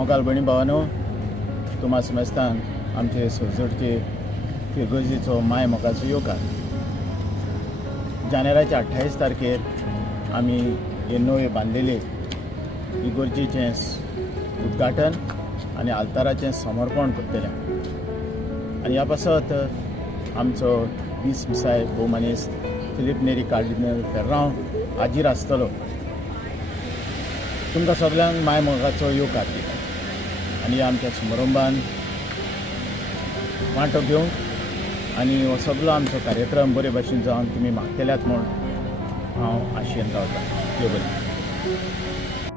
मोगाल भणी भावानो, तुमास मेस्तान आमचे सोजोडचे फिरगोजीचो माय मोगाचो योगा जानेराच्या 28 तारखेर आमी हे नवे बांदलेले इगोर्जीचें उद्घाटन आनी आल्ताराचें समर्पण करतले. आनी ह्या पासत आमचो मिसाय भोवमानेस्त फिलीप नेरी कार्डिनल फेर्रांव हाजीर आसतलो. तुमकां सगळ्यांक माय मोगाचो योगा दिता आनी आमच्या समारंभान वांटो घेवंक आनी हो सगळो आमचो कार्यक्रम बरे भाशेन जावन तुमी मागतल्यात म्हूण हांव आशेन रावतां. देव बरें.